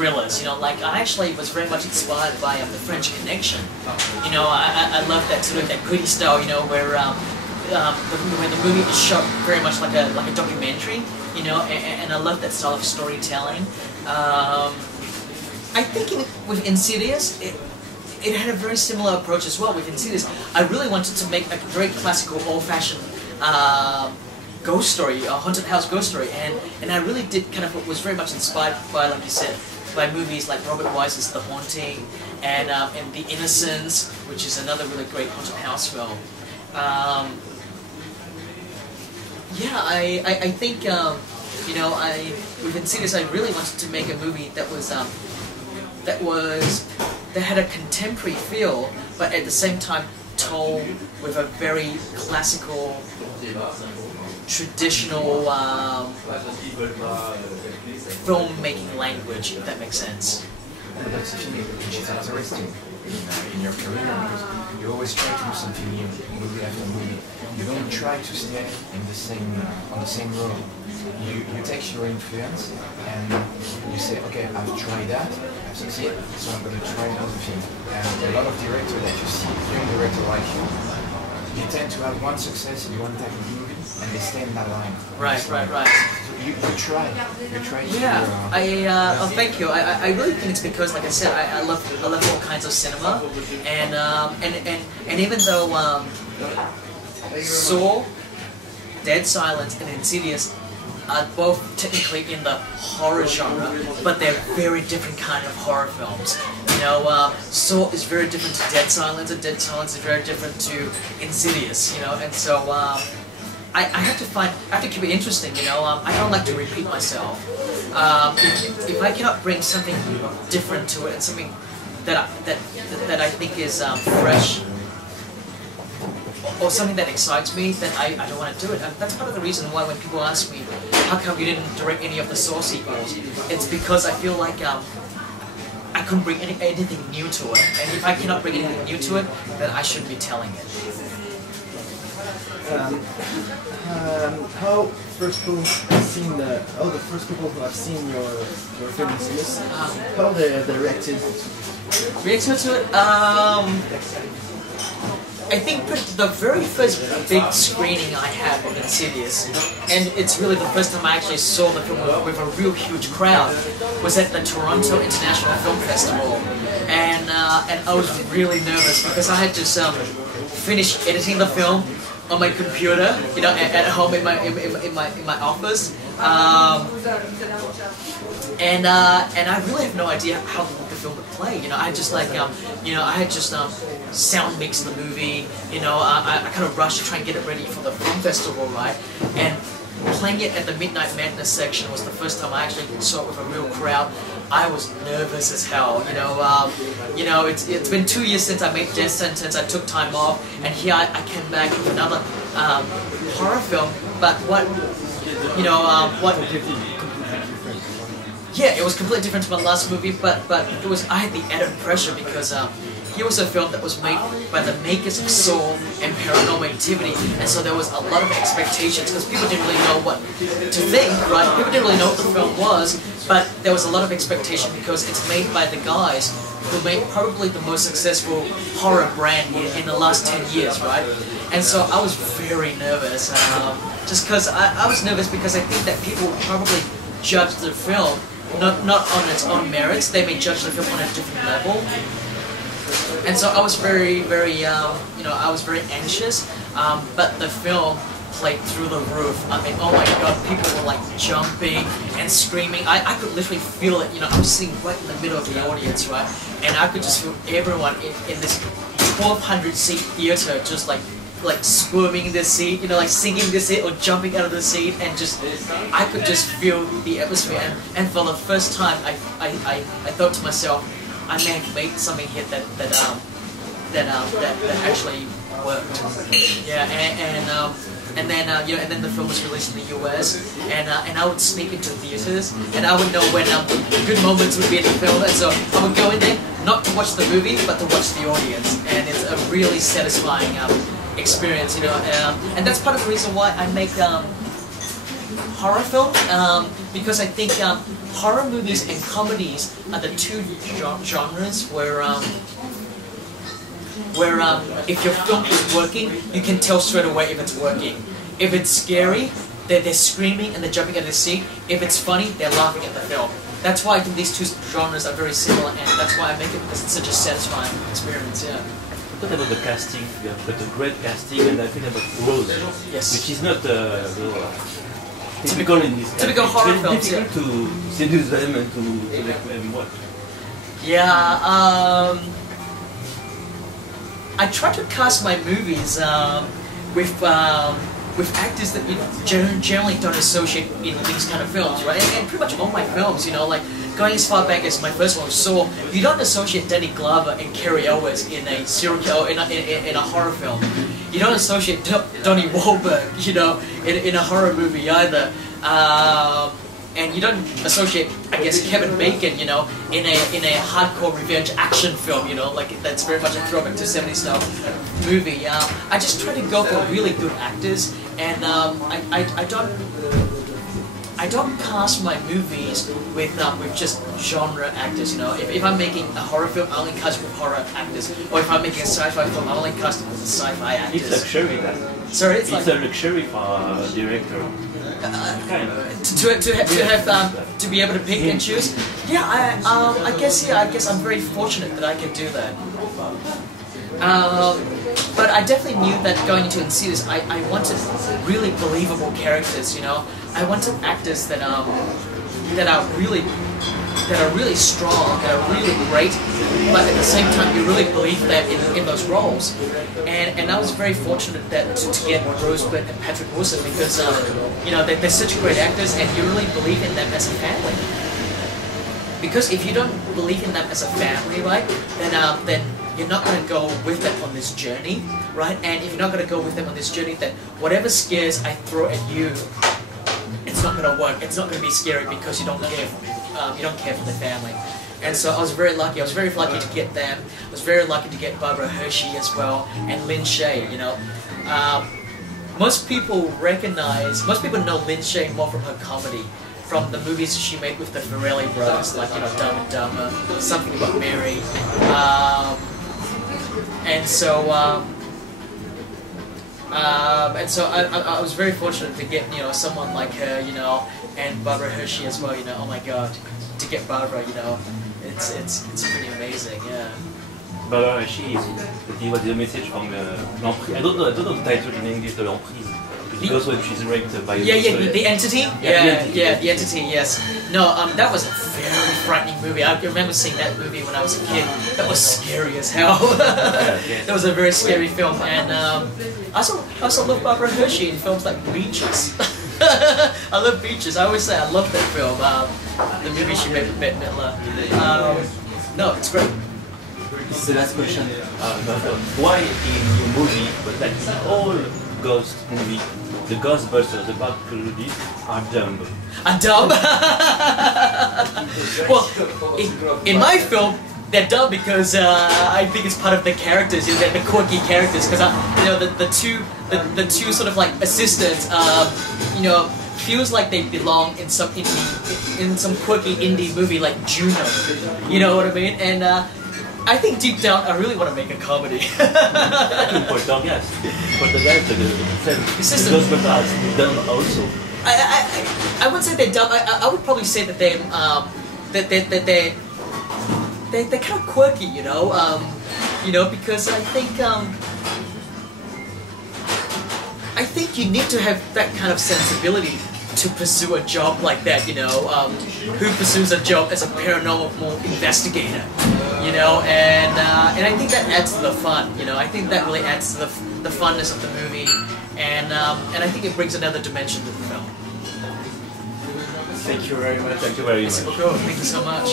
thrillers. You know, like I actually was very much inspired by The French Connection. You know, I love that sort of that gritty style. You know, where the movie is shot very much like a documentary. You know, and I love that style of storytelling. I think with Insidious, it had a very similar approach as well. With Insidious, I really wanted to make a very classical, old-fashioned ghost story, a haunted house ghost story, and I really did kind of was very much inspired by, like you said, by movies like Robert Wise's The Haunting and The Innocents, which is another really great haunted house film. Yeah, I think you know, with Insidious, I really wanted to make a movie that had a contemporary feel, but at the same time told with a very classical, traditional filmmaking language, if that makes sense. But that's something which is interesting in your career, because you always try to do something new, movie after movie. You don't try to stay in the same on the same road. You take your influence and you say, okay, I've tried that, I've succeeded, so I'm going to try another thing. And a lot of directors that you see, young directors like you tend to have one success in one type of movie, and they stay in that line. Right. So you try. Yeah, thank you. I really think it's because, like I said, I love all kinds of cinema, and even though Saw, Dead Silence, and Insidious are both technically in the horror genre, but they're very different kind of horror films. You know, Saw is very different to Dead Silence, and Dead Silence is very different to Insidious. You know, and so I have to keep it interesting. You know, I don't like to repeat myself. If I cannot bring something different to it and something that I think is fresh, or something that excites me, then I don't want to do it. And that's part of the reason why when people ask me, how come you didn't direct any of the Saw sequels? It's because I feel like I couldn't bring anything new to it. And if I cannot bring anything new to it, then I shouldn't be telling it. How first people have seen the first people who have seen your film Insidious, how they reacted? Reacted to it? I think the very first big screening I had of Insidious, and it's really the first time I actually saw the film with a real huge crowd, was at the Toronto International Film Festival, and I was really nervous because I had just finished editing the film on my computer, you know, at home in my office, and I really have no idea how the film would play. You know, I just like you know, I had just sound mixed the movie. You know, I kind of rushed to try and get it ready for the film festival, right? And playing it at the Midnight Madness section was the first time I actually saw it with a real crowd. I was nervous as hell. You know, it's been 2 years since I made Death Sentence. I took time off, and here I came back with another horror film. But what, you know, what? Yeah, it was completely different to my last movie, but I had the added pressure because here was a film that was made by the makers of Saw and Paranormal Activity, and so there was a lot of expectations because people didn't really know what to think, right? People didn't really know what the film was, but there was a lot of expectation because it's made by the guys who made probably the most successful horror brand in the last 10 years, right? And so I was very nervous, just because I was nervous because I think that people probably judge the film not on its own merits. They may judge the film on a different level. And so I was very, you know, I was very anxious, but the film played through the roof. I mean, oh my god, people were like jumping and screaming. I could literally feel it, you know, I was sitting right in the middle of the audience, right? And I could just feel everyone in this 1,200 seat theater just like squirming in their seat, you know, like sinking in their seat or jumping out of the seat, and just, I could just feel the atmosphere. And for the first time, I thought to myself, I may have made something here that actually worked. Yeah, and then you know, and then the film was released in the US, and I would sneak into theaters, and I would know when good moments would be in the film, and so I would go in there not to watch the movie, but to watch the audience, and it's a really satisfying experience, you know, and that's part of the reason why I make horror film because I think horror movies and comedies are the two genres where if your film is working, you can tell straight away if it's working. If it's scary, they're screaming and they're jumping at the seat. If it's funny, they're laughing at the film. That's why I think these two genres are very similar, and that's why I make it, because it's such a satisfying experience. Yeah. What about the casting? You have got a great casting, and I think about Rose, Yes. which is not typical in this typical horror films. It's difficult to seduce them and to make them watch. Yeah. I try to cast my movies with actors that you generally don't associate in these kind of films, right? And pretty much all my films, you know, like going as far back as my first one, Saw, you don't associate Danny Glover and Carrie Elwes in a serial killer, in a horror film. You don't associate Donnie Wahlberg, you know, in a horror movie either. And you don't associate, I guess, Kevin Bacon, you know, in a hardcore revenge action film, you know, like that's very much a throwback to 70s style movie. I just try to go for really good actors, and I don't cast my movies with just genre actors, you know. If I'm making a horror film, I only cast with horror actors, or if I'm making a sci-fi film, I only cast with sci-fi actors. It's luxury, that. Sorry, it's a luxury for a director. To be able to pick and choose. Yeah, I guess I'm very fortunate that I can do that. But I definitely knew that going into Insidious, I wanted really believable characters. You know, I wanted actors that are really strong, that are really great, but at the same time you really believe them in those roles. And I was very fortunate that to get Rosebud and Patrick Wilson, because you know, they're such great actors, and you really believe in them as a family. Because if you don't believe in them as a family, right, then you're not going to go with them on this journey, right? And if you're not going to go with them on this journey, then whatever scares I throw at you, it's not going to work. It's not going to be scary because you don't care for the family. And so I was very lucky. I was very lucky to get them. I was very lucky to get Barbara Hershey as well, and Lin Shaye. You know, most people know Lin Shaye more from her comedy, from the movies she made with the Farrelly brothers, like, you know, Dumb and Dumber, Something About Mary, and so I was very fortunate to get, you know, someone like her, you know, and Barbara Hershey as well. You know, oh my God, to get Barbara, you know, it's pretty amazing, yeah. Barbara Hershey is what the message from l'emprise. I don't know the title in English, the l'emprise. Because when she's raped by the entity? The entity, yes. No, that was a very frightening movie. I remember seeing that movie when I was a kid. That was scary as hell. That was a very scary film. And I also love Barbara Hershey in films like Beaches. I love Beaches. I always say I love that film. The movie she made with Bette Midler. No, it's great. This is the last question. Why in your movie, but like in all ghost movie, the Ghostbusters, the parodies, are dumb? Are dumb? Well, in my film, they're dumb because I think it's part of the characters, you know, the quirky characters. Because you know, the two sort of like assistants, you know, feels like they belong in some quirky indie movie like Juno. You know what I mean? And I think deep down, I really want to make a comedy. I think for the guys, the Ghostbusters are dumb also. I would say they're dumb. I would probably say that they're kind of quirky, you know, because I think you need to have that kind of sensibility to pursue a job like that, you know. Who pursues a job as a paranormal investigator, you know, and I think that adds to the fun, you know. I think that really adds to the funness of the movie, and I think it brings another dimension to the film. Thank you very much. Thank you very much. Thank you so much.